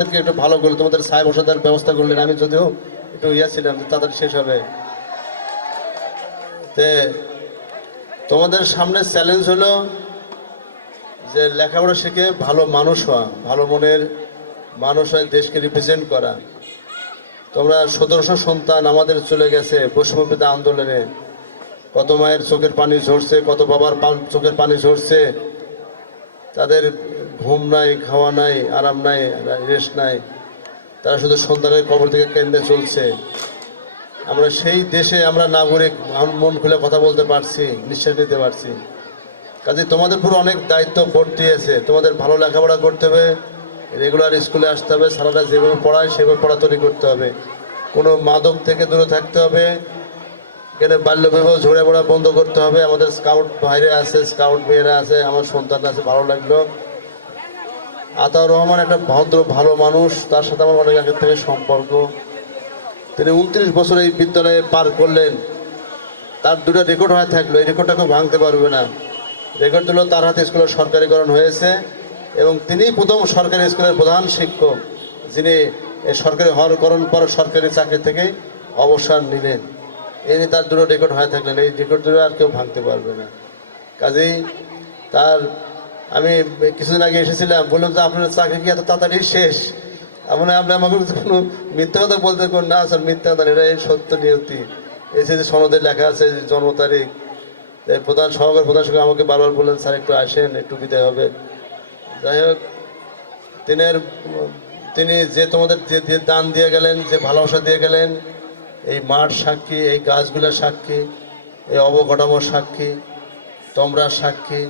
আমাদেরকে একটু ভালো করলে, তোমাদের ছায় বসাদের ব্যবস্থা করলেন। আমি যদিও একটু ছিলাম যে তাড়াতাড়ি শেষ হবে। তোমাদের সামনে চ্যালেঞ্জ হলো যে লেখাপড়া শিখে ভালো মানুষ হওয়া, ভালো মনের মানুষ হয়ে দেশকে রিপ্রেজেন্ট করা। তোমরা 1700 সন্তান আমাদের চলে গেছে বৈষম্যবিরোধী আন্দোলনে। কত মায়ের চোখের পানি ঝরছে, কত বাবার চোখের পানি ঝরছে। তাদের ঘুম নাই, খাওয়া নাই, আরাম নাই, রেস্ট নাই। তারা শুধু সন্তানের কবর থেকে কেন্দ্রে চলছে। আমরা সেই দেশে আমরা নাগরিক মন খুলে কথা বলতে পারছি, নিঃশ্বাস নিতে পারছি। কাজে তোমাদের পুরো অনেক দায়িত্ব ভর্তি আছে। তোমাদের ভালো লেখাপড়া করতে হবে, রেগুলার স্কুলে আসতে হবে, সারাটা যেভাবে পড়ায় সেভাবে পড়া তৈরি করতে হবে। কোনো মাদক থেকে দূরে থাকতে হবে। এখানে বাল্যবিবাহ ঝরে পড়া বন্ধ করতে হবে। আমাদের স্কাউট ভাইরা আছে, স্কাউট মেয়েরা আছে, আমার সন্তান আছে, ভালো লাগলো। আতাউর রহমান একটা ভদ্র ভালো মানুষ, তার সাথে আমার অনেক আগের থেকে সম্পর্ক। তিনি 29 বছর এই বিদ্যালয়ে পার করলেন। তার দুটো রেকর্ড হয়ে থাকলো, এই রেকর্ডটাকে ভাঙতে পারবে না। রেকর্ড হলো তার হাতে স্কুলের সরকারিকরণ হয়েছে এবং তিনি প্রথম সরকারি স্কুলের প্রধান শিক্ষক, যিনি সরকারি হওয়ার পর সরকারি চাকরি থেকে অবসর নিলেন। এনে তার দুটো রেকর্ড হয়ে থাকলেন, এই রেকর্ড দুটো আর কেউ ভাঙতে পারবে না। কাজেই তার আমি কিছুদিন আগে এসেছিলাম, বললাম যে আপনার চাকরি কি এত তাড়াতাড়ি শেষ? আপনি আমাকে কোনো মিথ্যা কথা বলতে কোন না স্যার, মিথ্যা কথা, এটা এই সত্য নিয়তি। এসে যে সনদে লেখা আছে জন্ম তারিখ। সহকারী প্রধান শিক্ষক আমাকে বারবার বললেন স্যার একটু আসেন, একটু বিদায় হবে। যাই হোক, তিনি যে তোমাদের যে দান দিয়ে গেলেন, যে ভালোবাসা দিয়ে গেলেন, এই মাঠ সাক্ষী, এই গাছগুলোর সাক্ষী, এই অবকাঠামোর সাক্ষী, তোমরা সাক্ষী।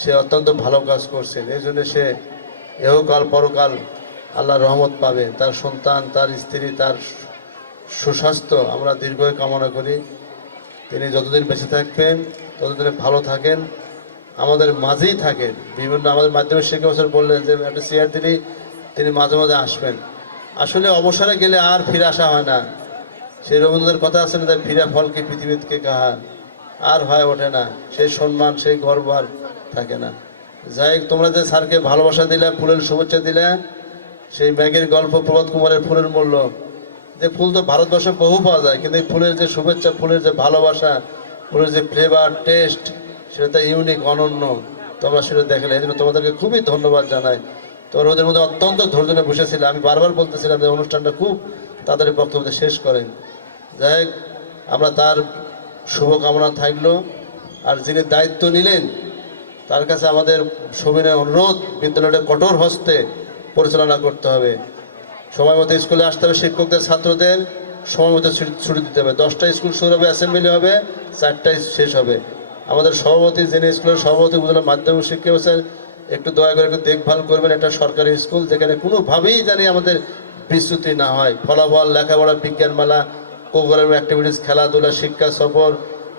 সে অত্যন্ত ভালো কাজ করছেন, এই জন্য সে এহকাল পরকাল আল্লাহর রহমত পাবে। তার সন্তান, তার স্ত্রী, তার সুস্বাস্থ্য আমরা দীর্ঘই কামনা করি। তিনি যতদিন বেঁচে থাকবেন ততদিন ভালো থাকেন, আমাদের মাঝেই থাকেন। বিভিন্ন আমাদের মাধ্যমিক শিক্ষা বছর বললেন যে একটা চেয়ার দিলেই তিনি মাঝে মাঝে আসবেন। আসলে অবসরে গেলে আর ফিরে আসা হয় না। সেই রবীন্দ্রনাথের কথা আছে না, ফিরা ফল কি পৃথিবীতে কাহা, আর হয়ে ওঠে না। সেই সম্মান, সেই গর্ব আর থাকে না। যাই হোক, তোমরা যে স্যারকে ভালোবাসা দিলে, ফুলের শুভেচ্ছা দিলে, সেই ম্যাগের গল্প প্রভাত কুমারের ফুলের মূল্য, যে ফুল তো ভারতবর্ষে বহু পাওয়া যায়, কিন্তু এই ফুলের যে শুভেচ্ছা, ফুলের যে ভালোবাসা, ফুলের যে ফ্লেভার, টেস্ট, সেটা তো ইউনিক, অনন্য। তোমরা সেটা দেখলে, এই জন্য তোমাদেরকে খুবই ধন্যবাদ জানাই। তোমরা ওদের মধ্যে অত্যন্ত ধৈর্য নিয়ে বসেছিলে। আমি বারবার বলতেছিলাম যে অনুষ্ঠানটা খুব তাড়াতাড়ি বক্তব্য শেষ করেন। যাই হোক, আমরা তার শুভকামনা থাকলো। আর যিনি দায়িত্ব নিলেন তার কাছে আমাদের সবিনয় অনুরোধ, বিদ্যালয়টা কঠোর হস্তে পরিচালনা করতে হবে। সময় মতো স্কুলে আসতে হবে, শিক্ষকদের ছাত্রদের সময় মতো ছুটি দিতে হবে। 10টায় স্কুল শুরু হবে, অ্যাসেম্বলি হবে, 4টায় শেষ হবে। আমাদের সভাপতি, যিনি স্কুলের সভাপতি উপজেলা মাধ্যমিক শিক্ষা অফিসার, একটু দয়া করে একটু দেখভাল করবেন। একটা সরকারি স্কুল যেখানে কোনোভাবেই জানি আমাদের বিচ্যুতি না হয়। ফলাফল, লেখাপড়া, বিজ্ঞান মেলা, কোকারিকুলাম অ্যাক্টিভিটিস, খেলাধুলা, শিক্ষা সফর,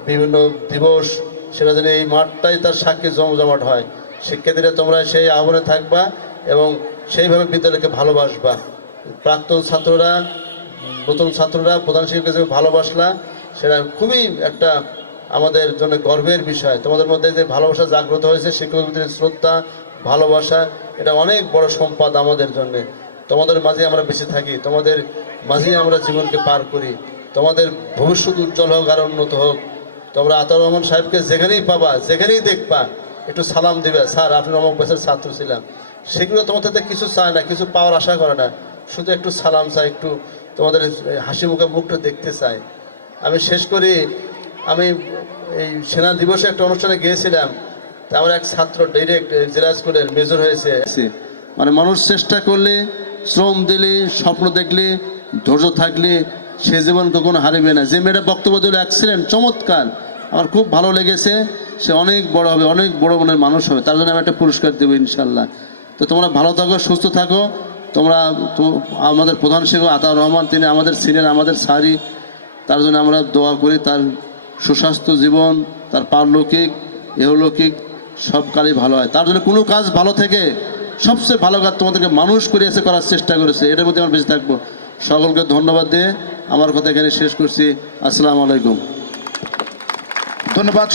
বিভিন্ন দিবস, সেটা যেন এই মাঠটাই তার সাক্ষী জমজমাট হয়। শিক্ষার্থীরা তোমরা সেই আহ্বানে থাকবা এবং সেইভাবে বিদ্যালয়কে ভালোবাসবা। প্রাক্তন ছাত্ররা, নতুন ছাত্ররা প্রধান শিক্ষককে যে ভালোবাসলা, সেটা খুবই একটা আমাদের জন্য গর্বের বিষয়। তোমাদের মধ্যে যে ভালোবাসা জাগ্রত হয়েছে, শিক্ষকদের প্রতি শ্রদ্ধা, ভালোবাসা, এটা অনেক বড় সম্পদ আমাদের জন্য। তোমাদের মাঝে আমরা বেঁচে থাকি, তোমাদের মাঝেই আমরা জীবনকে পার করি। তোমাদের ভবিষ্যৎ উজ্জ্বল হোক, আর উন্নত হোক। তোমরা আতাউর রহমান সাহেবকে যেখানেই পাবা, যেখানেই দেখবা, একটু সালাম দিবে, স্যার আপনি অমুক বছর ছাত্র ছিলাম। সেগুলো তোমার থেকে কিছু চায় না, কিছু পাওয়ার আশা করে না, শুধু একটু সালাম চাই, একটু তোমাদের হাসি মুখে মুখটা দেখতে চাই। আমি শেষ করি, আমি এই সেনা দিবসে একটা অনুষ্ঠানে গিয়েছিলাম। তা আমার এক ছাত্র ডাইরেক্ট জেলা স্কুলের মেজর হয়েছে। মানে মানুষ চেষ্টা করলে, শ্রম দিলে, স্বপ্ন দেখলে, ধৈর্য থাকলে সে জীবন কখনো হারিবে না। যে মেয়েটা বক্তব্য দিল এক্সিলেন্ট, চমৎকার, আমার খুব ভালো লেগেছে। সে অনেক বড় হবে, অনেক বড় মনের মানুষ হবে। তার জন্য আমি একটা পুরস্কার দেবো ইনশাল্লাহ। তো তোমরা ভালো থাকো, সুস্থ থাকো। তোমরা আমাদের প্রধান শিক্ষক আতাউর রহমান, তিনি আমাদের সিনিয়র, আমাদের স্যারই। তার জন্য আমরা দোয়া করি তার সুস্বাস্থ্য জীবন, তার পারলৌকিক ইহলৌকিক সব কাজই ভালো হয়। তার জন্য কোনো কাজ ভালো থেকে সবচেয়ে ভালো কাজ তোমাদেরকে মানুষ করিয়েছে, করার চেষ্টা করেছে। এটার মধ্যে আমরা বেঁচে থাকবো। সকলকে ধন্যবাদ দিয়ে আমার কথা এখানে শেষ করছি। আসসালামু আলাইকুম। ধন্যবাদ।